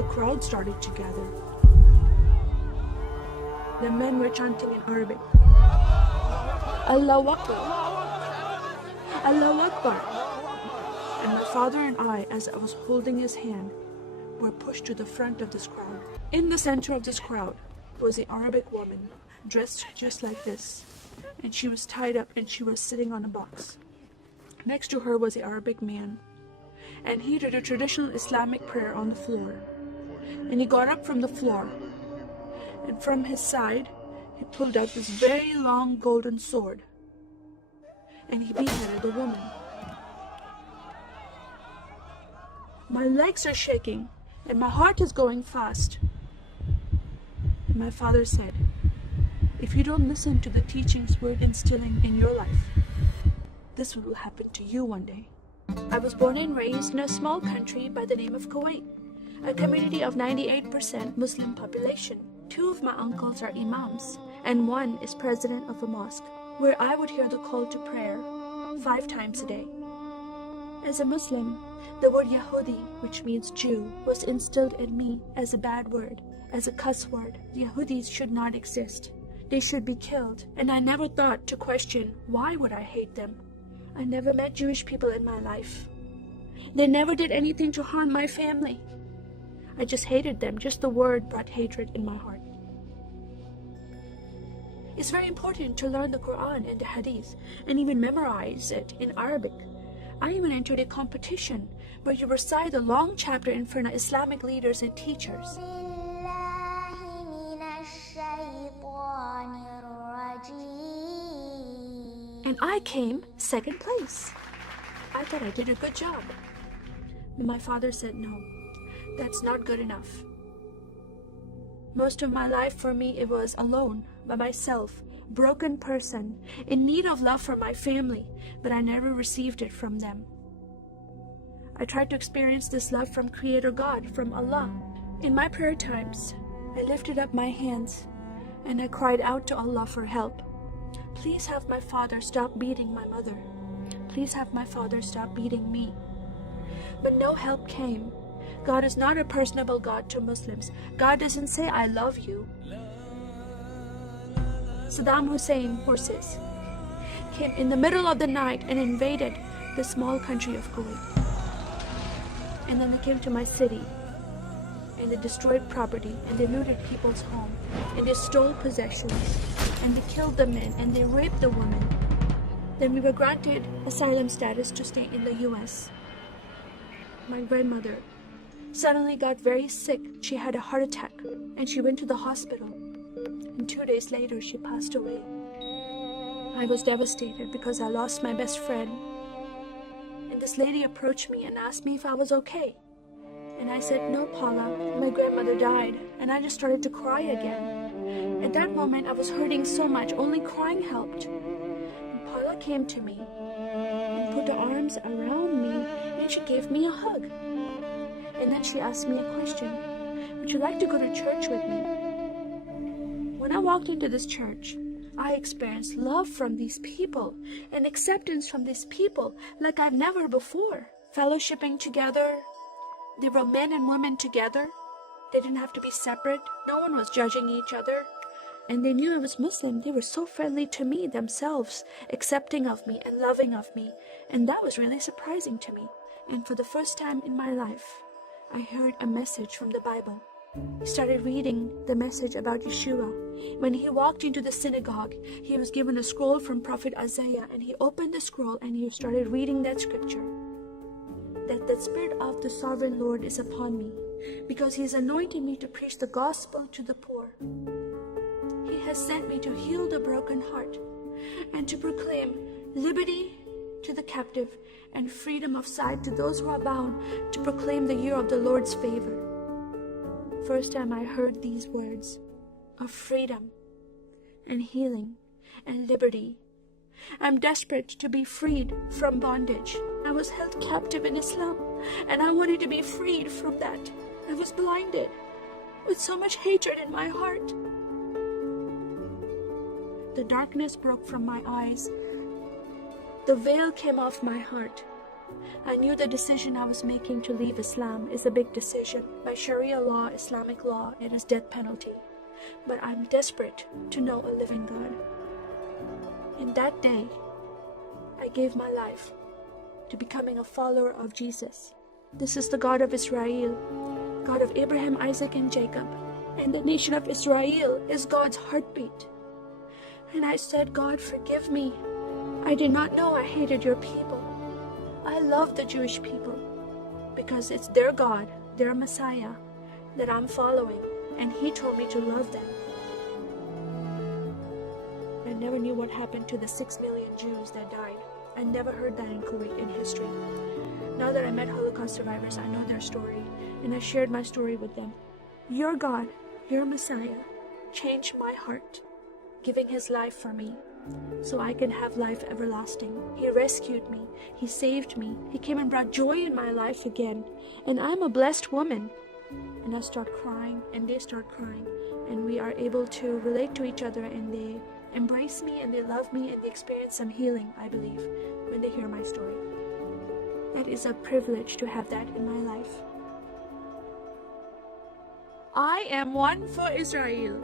a crowd started to gather. The men were chanting in Arabic, Allahu Akbar, Allahu Akbar. And my father and I, as I was holding his hand, were pushed to the front of this crowd. In the center of this crowd was an Arabic woman, dressed just like this, and she was tied up and she was sitting on a box. Next to her was an Arabic man, and he did a traditional Islamic prayer on the floor. And he got up from the floor, and from his side, he pulled out this very long golden sword, and he beheaded the woman. My legs are shaking, and my heart is going fast. And my father said, if you don't listen to the teachings we're instilling in your life, this will happen to you one day. I was born and raised in a small country by the name of Kuwait, a community of 98% Muslim population. 2 of my uncles are imams, and 1 is president of a mosque, where I would hear the call to prayer 5 times a day. As a Muslim, the word Yahudi, which means Jew, was instilled in me as a bad word, as a cuss word. Yahudis should not exist. They should be killed. And I never thought to question, why would I hate them? I never met Jewish people in my life. They never did anything to harm my family. I just hated them. Just the word brought hatred in my heart. It's very important to learn the Quran and the Hadith and even memorize it in Arabic. I even entered a competition where you recite a long chapter in front of Islamic leaders and teachers. And I came 2nd place. I thought I did a good job. But my father said, no, that's not good enough. Most of my life for me, it was alone, by myself, broken person, in need of love from my family, but I never received it from them. I tried to experience this love from Creator God, from Allah. In my prayer times, I lifted up my hands and I cried out to Allah for help. Please have my father stop beating my mother. Please have my father stop beating me. But no help came. God is not a personable God to Muslims. God doesn't say, I love you. Saddam Hussein forces came in the middle of the night and invaded the small country of Kuwait. And then they came to my city and they destroyed property and they looted people's home and they stole possessions and they killed the men and they raped the women. Then we were granted asylum status to stay in the US. My grandmother suddenly got very sick. She had a heart attack and she went to the hospital. And 2 days later, she passed away. I was devastated because I lost my best friend. And this lady approached me and asked me if I was okay. And I said, no, Paula, my grandmother died. And I just started to cry again. At that moment, I was hurting so much, only crying helped. And Paula came to me and put her arms around me and she gave me a hug. And then she asked me a question. Would you like to go to church with me? When I walked into this church, I experienced love from these people and acceptance from these people like I've never before. Fellowshipping together. They were men and women together. They didn't have to be separate. No one was judging each other. And they knew I was Muslim. They were so friendly to me themselves, accepting of me and loving of me. And that was really surprising to me. And for the first time in my life, I heard a message from the Bible. I started reading the message about Yeshua. When he walked into the synagogue, he was given a scroll from Prophet Isaiah, and he opened the scroll and he started reading that scripture. That the Spirit of the Sovereign Lord is upon me, because he has anointed me to preach the gospel to the poor. He has sent me to heal the broken heart and to proclaim liberty to the captive and freedom of sight to those who are bound, to proclaim the year of the Lord's favor. First time I heard these words of freedom and healing and liberty. I'm desperate to be freed from bondage. I was held captive in Islam and I wanted to be freed from that. I was blinded with so much hatred in my heart. The darkness broke from my eyes. The veil came off my heart. I knew the decision I was making to leave Islam is a big decision. By Sharia law, Islamic law, it is death penalty. But I'm desperate to know a living God. In that day, I gave my life to becoming a follower of Jesus. This is the God of Israel, God of Abraham, Isaac, and Jacob. And the nation of Israel is God's heartbeat. And I said, God, forgive me. I did not know I hated your people. I love the Jewish people because it's their God, their Messiah that I'm following. And he told me to love them. I never knew what happened to the 6 million Jews that died. I never heard that in Kuwait in history. Now that I met Holocaust survivors, I know their story, and I shared my story with them. Your God, your Messiah, changed my heart, giving his life for me, so I can have life everlasting. He rescued me, he saved me, he came and brought joy in my life again, and I'm a blessed woman. And I start crying, and they start crying, and we are able to relate to each other, and they embrace me, and they love me, and they experience some healing, I believe, when they hear my story. That is a privilege to have that in my life. I am one for Israel.